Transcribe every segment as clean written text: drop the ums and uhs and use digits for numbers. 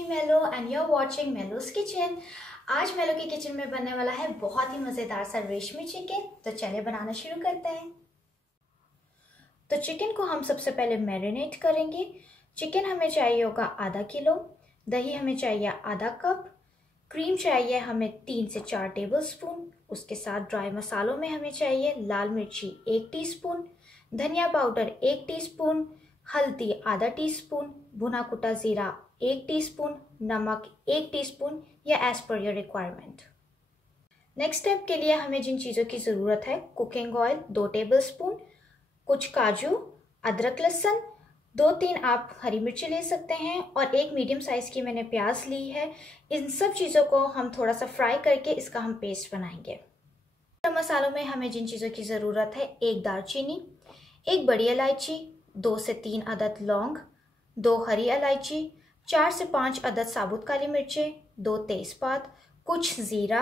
Me Melo and you are watching Melo's kitchen. आज Melo के kitchen में बनने वाला है बहुत ही मज़ेदार सा रेशमी चिकन। तो चलिए बनाना शुरू करते हैं। तो चिकन को हम सबसे पहले मैरिनेट करेंगे। चिकन हमें चाहिए होगा आधा किलो, दही हमें चाहिए आधा कप, क्रीम चाहिए हमें 3 से 4 टेबलस्पून। उसके साथ ड्राई मसालों में हमें चाहिए लाल मिर्ची 1 टीस्पून, धनिया पाउडर 1 टीस्पून, हल्दी आधा टीस्पून, भुना कुटा जीरा 1 टीस्पून, नमक 1 टीस्पून या as per your requirement. Next step के लिए हमें जिन चीज़ों की ज़रूरत है, कुकिंग ऑयल 2 टेबलस्पून, कुछ काजू, अदरक लहसुन, 2-3 आप हरी मिर्ची ले सकते हैं और एक मीडियम साइज़ की मैंने प्याज ली है। इन सब चीज़ों को हम थोड़ा सा फ्राई करके इसका हम पेस्ट बनाएंगे। मसालों में हमें जिन चीज़ों की ज़रूरत है, 1 दालचीनी, 1 बड़ी इलायची, 2 से 3 अदद लौंग, 2 हरी इलायची, 4 से 5 अदद साबुत काली मिर्चें, 2 तेज़पात, कुछ ज़ीरा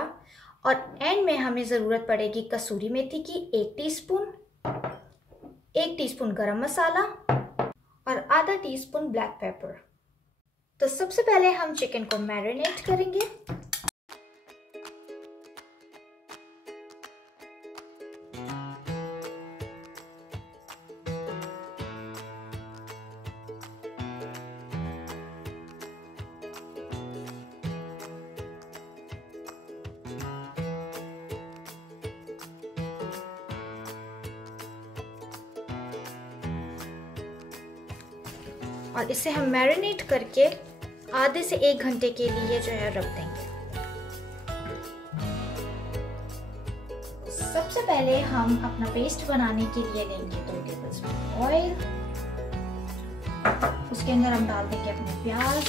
और एंड में हमें ज़रूरत पड़ेगी कसूरी मेथी की 1 टीस्पून, 1 टीस्पून गरम मसाला और आधा टीस्पून ब्लैक पेपर। तो सबसे पहले हम चिकन को मैरिनेट करेंगे। और इसे हम मैरिनेट करके आधे से 1 घंटे के लिए जो है रख देंगे। सबसे पहले हम अपना पेस्ट बनाने के लिए लेंगे 2 टेबलस्पून ऑयल। उसके अंदर हम डाल देंगे अपने प्याज,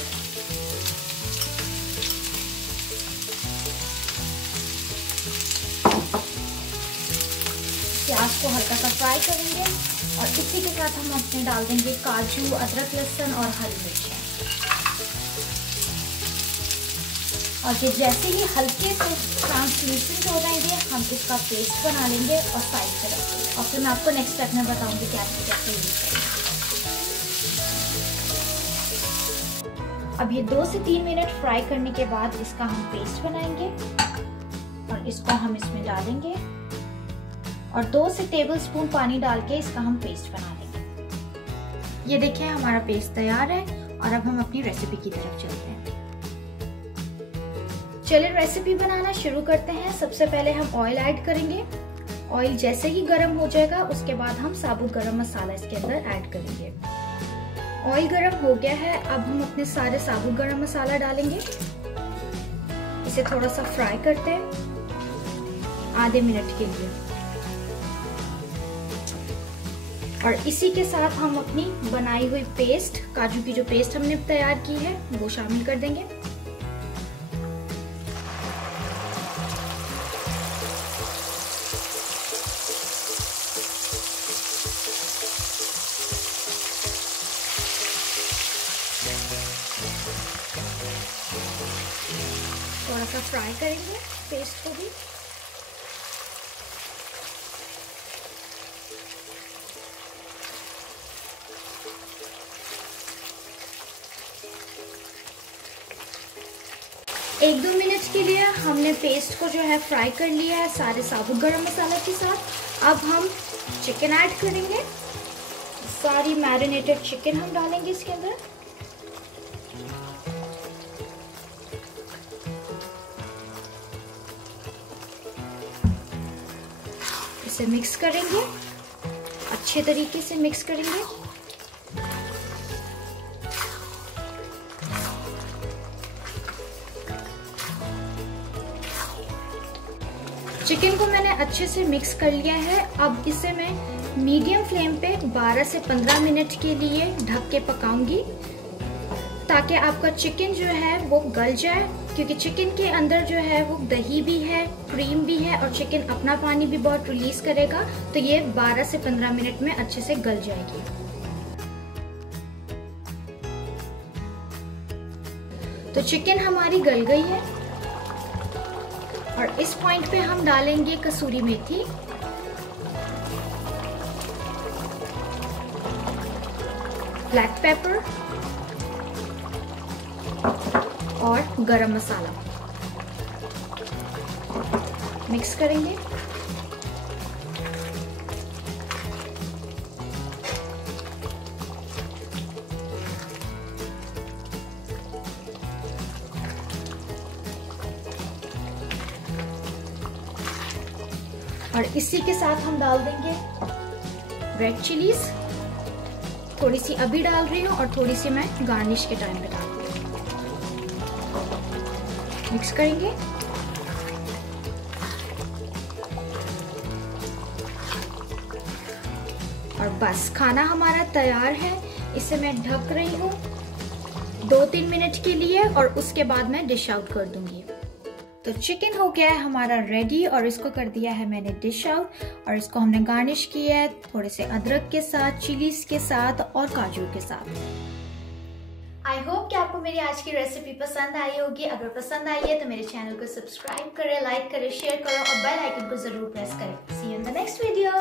प्याज को हल्का सा फ्राई करेंगे और इसी के साथ हम अपने डाल देंगे काजू, अदरक लहसुन और हरी मिर्चें। और ये जैसे ही हल्के से ट्रांसलूसेंट हो जाएंगे हम इसका पेस्ट बना लेंगे और साइड पे रख देंगे। और फिर मैं आपको नेक्स्ट स्टेप में बताऊंगी क्या कैसे यूज करेंगे। अब ये 2 से 3 मिनट फ्राई करने के बाद इसका हम पेस्ट बनाएंगे और इसको हम इसमें डालेंगे और 2 से टेबलस्पून पानी डाल के इसका हम पेस्ट बना लेंगे। ये देखिए हमारा पेस्ट तैयार है और अब हम अपनी रेसिपी की तरफ चलते हैं। चलिए रेसिपी बनाना शुरू करते हैं। सबसे पहले हम ऑयल ऐड करेंगे। ऑयल जैसे ही गर्म हो जाएगा उसके बाद हम साबुत गरम मसाला इसके अंदर ऐड करेंगे। ऑयल गर्म हो गया है, अब हम अपने सारे साबुत गरम मसाला डालेंगे। इसे थोड़ा सा फ्राई करते हैं आधे मिनट के लिए और इसी के साथ हम अपनी बनाई हुई पेस्ट, काजू की जो पेस्ट हमने तैयार की है वो शामिल कर देंगे। थोड़ा सा फ्राई करेंगे पेस्ट को भी। एक 2 मिनट के लिए हमने पेस्ट को जो है फ्राई कर लिया है सारे साबुत गरम मसाला के साथ। अब हम चिकन ऐड करेंगे। सारी मैरिनेटेड चिकन हम डालेंगे इसके अंदर। इसे मिक्स करेंगे, अच्छे तरीके से मिक्स करेंगे। चिकन को मैंने अच्छे से मिक्स कर लिया है। अब इसे मैं मीडियम फ्लेम पे 12 से 15 मिनट के लिए ढक के पकाऊंगी ताकि आपका चिकन जो है वो गल जाए, क्योंकि चिकन के अंदर जो है वो दही भी है, क्रीम भी है और चिकन अपना पानी भी बहुत रिलीज करेगा। तो ये 12 से 15 मिनट में अच्छे से गल जाएगी। तो चिकन हमारी गल गई है और इस पॉइंट पे हम डालेंगे कसूरी मेथी, ब्लैक पेपर, और गरम मसाला मिक्स करेंगे। और इसी के साथ हम डाल देंगे रेड चिलीज, थोड़ी सी अभी डाल रही हूँ और थोड़ी सी मैं गार्निश के टाइम पे डाल दूँगी। मिक्स करेंगे। और बस खाना हमारा तैयार है। इसे मैं ढक रही हूँ 2-3 मिनट के लिए और उसके बाद मैं डिश आउट कर दूंगी। तो चिकन हो गया है हमारा रेडी और इसको कर दिया है मैंने डिश आउट और इसको हमने गार्निश किया है थोड़े से अदरक के साथ, चिलीज के साथ और काजू के साथ। आई होप कि आपको मेरी आज की रेसिपी पसंद आई होगी। अगर पसंद आई है तो मेरे चैनल को सब्सक्राइब करें, लाइक करें, शेयर करें और बेल आइकन को जरूर प्रेस करें। See you in the next video.